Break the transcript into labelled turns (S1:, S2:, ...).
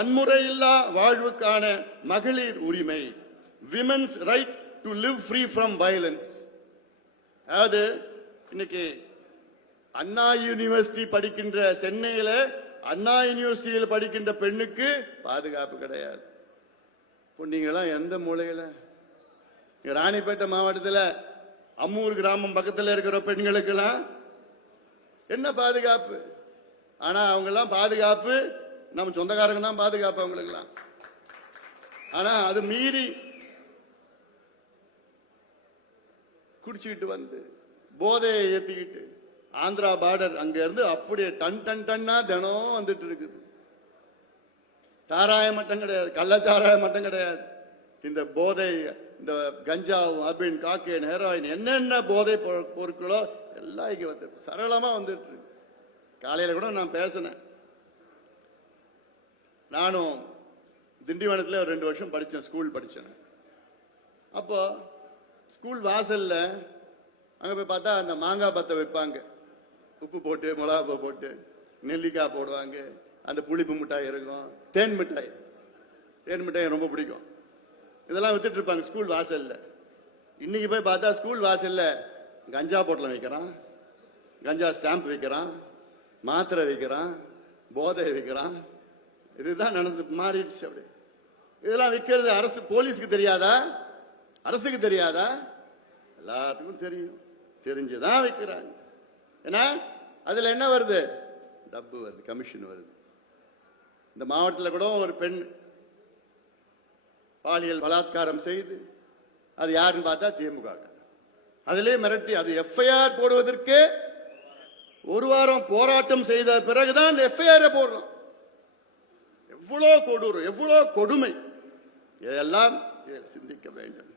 S1: வன்முறையில்லா வாழ்வுக்கான மகளிர் உரிமை women's right to live free from violence அதாவது இன்னைக்கு அண்ணா யூனிவர்சிட்டி படிக்கின்ற சென்னையில் அண்ணா யூனிவர்சிட்டியில் படிக்கின்ற பெண்ணுக்கு பாதுகாப்பு கிடையாது. இப்போ எந்த மூலையில்? ராணிப்பேட்டை மாவட்டத்தில் அம்மூர் கிராமம் பக்கத்தில் இருக்கிற பெண்களுக்கெல்லாம் என்ன பாதுகாப்பு? ஆனால் அவங்கெல்லாம் பாதுகாப்பு நம்ம சொந்தக்காரங்க தான் பாதுகாப்பு அவங்களுக்கெல்லாம் ஆனா அது மீறி குடிச்சுக்கிட்டு வந்து போதையை ஏத்திக்கிட்டு ஆந்திரா பார்டர் அங்க இருந்து அப்படியே டன் டன் டன்னா தினம் வந்துட்டு இருக்குது. சாராயம் மட்டும் கிடையாது கள்ள சாராயம் மட்டும் கிடையாது. இந்த போதை இந்த கஞ்சாவும் அபின் காக்கேன் ஹெரோயின் என்னென்ன போதை பொ- பொருட்களோ எல்லாம் இங்க வந்து சரளமா வந்துட்டு இருக்கு. காலையில கூட நான் பேசினேன். நானும் திண்டிவனத்தில் ஒரு ரெண்டு வருஷம் படித்தேன் ஸ்கூல் படித்தேன் அப்போ ஸ்கூல் வாசலில் அங்கே போய் பார்த்தா அந்த மாங்காய் பத்தை வைப்பாங்க. உப்பு போட்டு மிளகா போட்டு நெல்லிக்காய் போடுவாங்க. அந்த புளிப்பு மிட்டாய் இருக்கும். தேன் மிட்டாய். தேன் மிட்டாய் ரொம்ப பிடிக்கும். இதெல்லாம் வித்துட்டு இருப்பாங்க ஸ்கூல் வாசலில். இன்னைக்கு போய் பார்த்தா ஸ்கூல் வாசலில் கஞ்சா போட்டலம் வைக்கிறான். கஞ்சா ஸ்டாம்ப் வைக்கிறான். மாத்திரை வைக்கிறான். போதை வைக்கிறான். இதுதான் நடந்து மாறிடுச்சு அப்படி. இதெல்லாம் விற்கிறது அரசு போலீஸுக்கு தெரியாதா? அரசுக்கு தெரியாதா? எல்லாத்துக்கும் தெரியும். தெரிஞ்சுதான் விற்கிறாங்க ஏன்னா அதுல என்ன வருது? டப்பு வருது கமிஷன் வருது. இந்த மாவட்டத்தில் கூட ஒரு பெண் பாலியல் பலாத்காரம் செய்து அது யாருன்னு பார்த்தா திமுக அதிலே மிரட்டி அது எஃப்ஐஆர் போடுவதற்கே ஒரு வாரம் போராட்டம் செய்த பிறகுதான் எஃப்ஐஆர் போடுறோம் எவ்வளோ கொடூரம் எவ்வளோ கொடுமை. இதையெல்லாம் சிந்திக்க வேண்டும்.